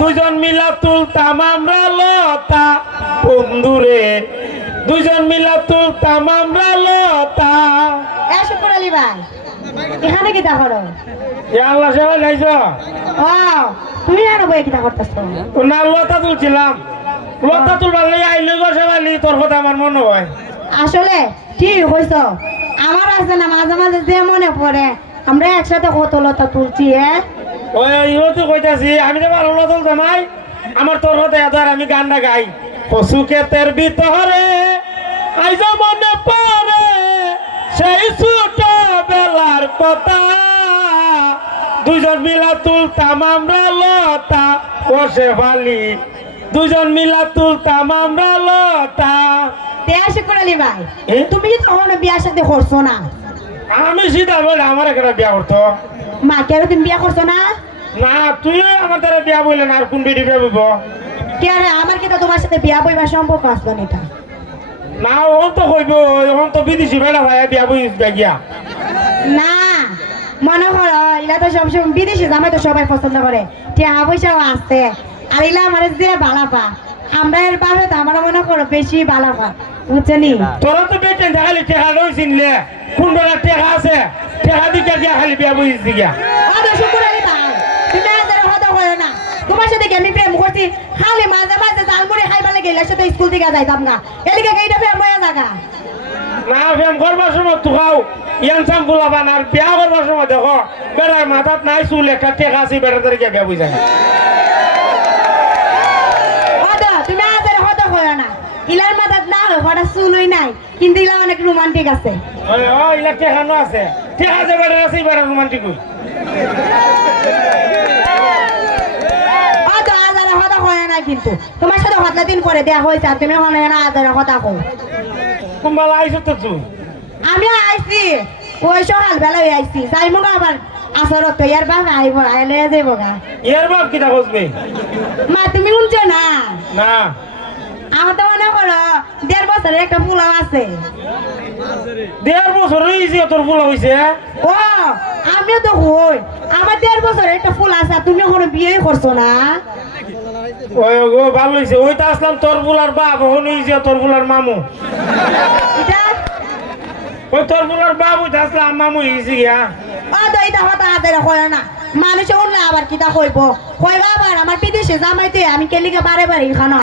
দুইজন মিলা তুলতাম আমরা লতা। বন্ধুরে দুইজন মিলা তুলতাম আমরা লতা। শুকুর আলী ভাই এখানে আল্লাহ সেবাই লাইছ? তুমি আর বই কিতা করতেছ? না লতা তুলছিলাম। লতা তুলবার লাগে আইলে গো সেবালি তোর কথা আমার মনে হয়। আসলে ঠিক হইছ? আমার আছে না মাঝে মাঝে যে মনে পড়ে আমরা একসাথে কত লতা তুলছি হ্যাঁ ওই ইও তো কইতাছি আমি যে ভালো তুলতাম আই আমার তোর এত আর আমি গানটা গাই কচু ক্ষেতের ভিতরে আইজ মনে পড়ে সেই ছোট বেলার কথা। দুজন মিলা তুলতাম আমরা লতা বসে ফালি দুজন মিলা তুলতাম আমরা লতা। তে শুকুর আলী ভাই? তুমি তো তখন বিয়ার সাথে করছ না? আমি সিধা বলে আমার একটা বিয়া করতো মাকে আর তুমি বিয়া করছ না? না তুই আমার দ্বারা বিয়া বললে না আর কোন বেটি বিয়া বলব কে আমার কি তো তোমার সাথে বিয়া বইবার সম্পর্ক আসলো না এটা না ওন তো কইব ওন তো বিদেশি বেড়া ভাই বিয়া বই গিয়া। না মনে করো ইলা তো সবসময় বিদেশি জামাই তো সবাই পছন্দ করে টাকা পয়সাও আছে। আর ইলা আমার যে বালা পা আমরা এর বাপে তো আমার মনে করো বেশি বালা পা বুঝছেনি তোরা তো বেটেন খালি টেকা লইছিন লে। কোন বেলা টেকা আছে? টেকা দিকে গিয়া খালি বিয়া বই গিয়া। আদর শুকুর আলী ভাই তুমি আদর হতা করো না। তোমার সাথে আমি প্রেম করছি? খালি মাঝে মাঝে জালমুড়ি খাইবার লাগে এলার সাথে স্কুল থেকে যাইতাম না। এলিকে এইটা প্রেম হয়ে জাগা না ফেম করবার সময় তুকাও ইয়ান চাম গুলাবান আর বিয়া করবার সময় দেখো। বেড়ার মাথাত নাই চুল একটা টেকা আছে বেড়া ধরে গিয়া বিয়া বই যায় আদর তুমি আদর হতা করো না ইলার না হয় চুলই নাই। কিন্তু ইলা অনেক রোমান্টিক আছে। ও ইলা আছে। টেকা যে বেড়া আছে বেড়া রোমান্টিক হই হয়তো আজারে হতা না কিন্তু। তোমার সাথে হতলা দিন পরে দেয়া হয়েছে আর তুমি হলে না হতা কো কুম্বালা আইছো তো তুই আমি আইছি। ওই সকাল বেলা আইছি। যাই মগা আবার আসর তো ইয়ার বাবা আইব আইলে যাইব গা। ইয়ার বাপ কিটা বসবে মা তুমি শুনছো না? না। আমার তো মনে করো দেড় বছরের একটা ফুলাও আছে। দেড় বছর হয়েছে তোর ফুলা হয়েছে ও আমিও তো হই আমার দেড় বছরের একটা ফুল আছে তুমি এখনও বিয়ে করছ না? ওই ও ভালো হয়েছে ওইটা আসলাম তোর ফুলার বাপ ওখান হয়েছে তোর ফুলার মামু। ওই তোর ফুলার বাপ ওইটা আসলাম মামু হয়েছে গিয়া। ও তো এটা হতা আজারে না। মানুষে উঠলে আবার কিতা কইব? কইবা আবার আমার বিদেশে জামাইতে আমি কেলিকে বারে বারে খানা